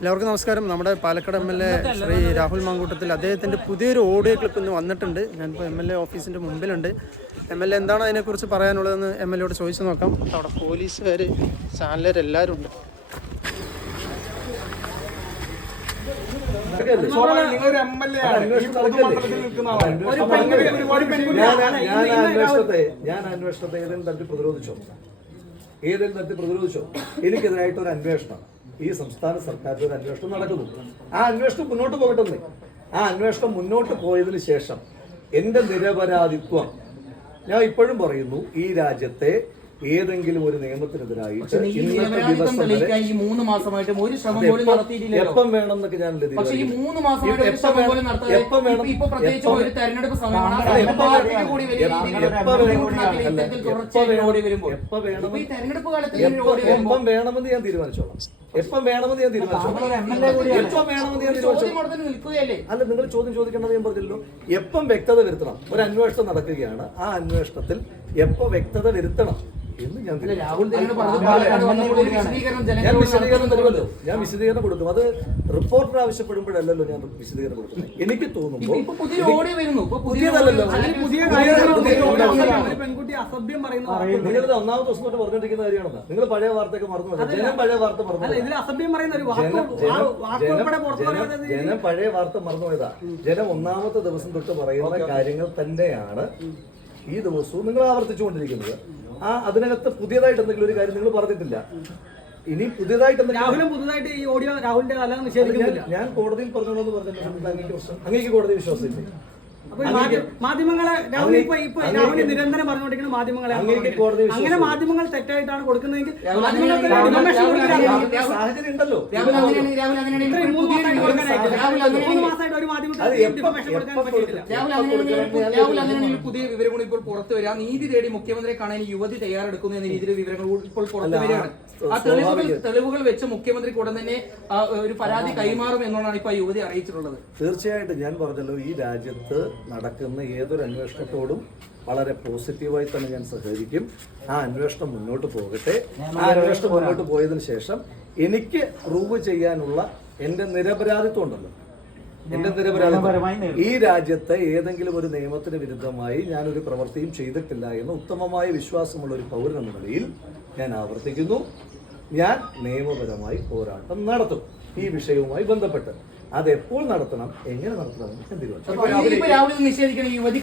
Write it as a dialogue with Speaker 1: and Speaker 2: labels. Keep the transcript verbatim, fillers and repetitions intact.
Speaker 1: എല്ലാവർക്കും നമസ്കാരം. നമ്മുടെ Palakkad M L A Shri Rahul Mankoottathil അദ്ദേഹത്തിൻ്റെ പുതിയൊരു ഓഡിയോ ക്ലിപ്പ് ഇന്ന് വന്നിട്ടുണ്ട്. ഞാനിപ്പോൾ എം എൽ എ ഓഫീസിൻ്റെ മുമ്പിലുണ്ട്. എം എൽ എ എന്താണ് അതിനെക്കുറിച്ച് പറയാനുള്ളതെന്ന് എം എൽ എയോട് ചോദിച്ചു നോക്കാം. അവിടെ പോലീസുകാർ, ചാനലുകാർ എല്ലാവരും ഉണ്ട്.
Speaker 2: ഞാൻ അന്വേഷണത്തെ ഏതെങ്കിലും തരത്തിൽ പ്രതിരോധിച്ചോ ഏതെങ്കിലും തരത്തിൽ പ്രതിരോധിച്ചോ എനിക്കെതിരായിട്ട് ഒരു അന്വേഷണം ഈ സംസ്ഥാന സർക്കാരിന്റെ ഒരു അന്വേഷണം നടക്കുന്നു. ആ അന്വേഷണം മുന്നോട്ട് പോകട്ടെ. ആ അന്വേഷണം മുന്നോട്ട് പോയതിനു ശേഷം എന്റെ നിരപരാധിത്വം ഞാൻ ഇപ്പോഴും പറയുന്നു. ഈ രാജ്യത്തെ ഏതെങ്കിലും ഒരു നിയമത്തിനെതിരായിട്ട് ഇന്നത്തെ ദിവസം എപ്പം വേണമെന്നൊക്കെ ഞാൻ എപ്പം വേണമെന്ന് ഞാൻ തീരുമാനിച്ചോളാം. എപ്പം വേണമെന്ന് ഞാൻ തീരുമാനിച്ചോളാം. എപ്പം വേണമെന്ന് ഞാൻ തീരുമാനിച്ചോളാം. അല്ല, നിങ്ങൾ ചോദ്യം ചോദിക്കേണ്ടത് ഞാൻ പറഞ്ഞല്ലോ. എപ്പം വ്യക്തത വരുത്തണം. ഒരു അന്വേഷണം നടക്കുകയാണ്. ആ അന്വേഷണത്തിൽ എപ്പോ വ്യക്തത വരുത്തണം എന്ന് ഞാൻ ഞാൻ വിശദീകരണം തരുമല്ലോ. ഞാൻ വിശദീകരണം കൊടുക്കും. അത് റിപ്പോർട്ടർ ആവശ്യപ്പെടുമ്പോഴല്ലോ ഞാൻ വിശദീകരണം കൊടുക്കുന്നത്. എനിക്ക് തോന്നുമ്പോൾ പുതിയതല്ലല്ലോ. നിങ്ങളിത് ഒന്നാമത്തെ ദിവസം തൊട്ട് പറഞ്ഞിരിക്കുന്ന കാര്യമാണെന്ന്. നിങ്ങൾ പഴയ വാർത്തയൊക്കെ മറന്നു. ജനം പഴയ വാർത്ത മറന്നു. ജനം പഴയ വാർത്ത മറന്നുപോയതാ. ജനം ഒന്നാമത്തെ ദിവസം തൊട്ട് പറയുന്ന കാര്യങ്ങൾ തന്നെയാണ് ഈ ദിവസവും നിങ്ങൾ ആവർത്തിച്ചുകൊണ്ടിരിക്കുന്നത്. ആ അതിനകത്ത് പുതിയതായിട്ട് എന്തെങ്കിലും ഒരു കാര്യം നിങ്ങൾ പറഞ്ഞിട്ടില്ല. ഇനി പുതിയതായിട്ട്
Speaker 3: രാഹുലും പുതുതായിട്ട് ഈ ഓഡിയോ രാഹുലിന്റെ അല്ല നിഷേധിക്കുന്നില്ല.
Speaker 2: ഞാൻ കോടതിയിൽ പറഞ്ഞോളൂ പറഞ്ഞില്ല. അങ്ങേക്ക് കോടതി വിശ്വാസമില്ലേ?
Speaker 3: മാധ്യമങ്ങളെ രാഹുൽ ഇപ്പൊ ഇപ്പൊ രാഹുൽ നിരന്തരം പറഞ്ഞുകൊണ്ടിരിക്കുന്ന മാധ്യമങ്ങളെ അങ്ങനെ മാധ്യമങ്ങൾ തെറ്റായിട്ടാണ് കൊടുക്കുന്നതെങ്കിൽ
Speaker 2: സാഹചര്യം ഉണ്ടല്ലോ.
Speaker 3: മൂന്ന് മാസമായിട്ട് ഒരു
Speaker 4: മാധ്യമത്തിൽ പുതിയ വിവരങ്ങൾ ഇപ്പോൾ പുറത്തു വരിക. നീതി തേടി മുഖ്യമന്ത്രിയെ കാണാൻ യുവതി തയ്യാറെടുക്കുന്നു എന്ന രീതിയിൽ വിവരങ്ങൾ ഇപ്പോൾ പുറത്തു വരികയാണ്. ആ തെളിവുകൾ തെളിവുകൾ വെച്ച് മുഖ്യമന്ത്രിക്ക് ഉടൻ തന്നെ ഒരു പരാതി കൈമാറും എന്നാണ് ഇപ്പൊ യുവതി അറിയിച്ചിട്ടുള്ളത്.
Speaker 2: തീർച്ചയായിട്ടും ഞാൻ പറഞ്ഞല്ലോ, ഈ രാജ്യത്ത് നടക്കുന്ന ഏതൊരു അന്വേഷണത്തോടും വളരെ പോസിറ്റീവായി തന്നെ ഞാൻ സഹകരിക്കും. ആ അന്വേഷണം മുന്നോട്ട് പോകട്ടെ. ആ അന്വേഷണം മുന്നോട്ട് പോയതിനു ശേഷം എനിക്ക് പ്രൂവ് ചെയ്യാനുള്ള എന്റെ നിരപരാധിത്വം ഉണ്ടല്ലോ. എന്റെ നിരപരാധിത്വം ഈ രാജ്യത്തെ ഏതെങ്കിലും ഒരു നിയമത്തിന് വിരുദ്ധമായി ഞാനൊരു പ്രവൃത്തിയും ചെയ്തിട്ടില്ല എന്ന ഉത്തമമായ വിശ്വാസമുള്ള ഒരു പൗരൻ എന്ന നിലയിൽ ഞാൻ ആവർത്തിക്കുന്നു. ഞാൻ നിയമപരമായി പോരാട്ടം നടത്തും ഈ വിഷയവുമായി ബന്ധപ്പെട്ട്. അതെപ്പോൾ നടത്തണം, എങ്ങനെ നടത്തണം എന്ന് ഞാൻ തീരുമാനിച്ചു.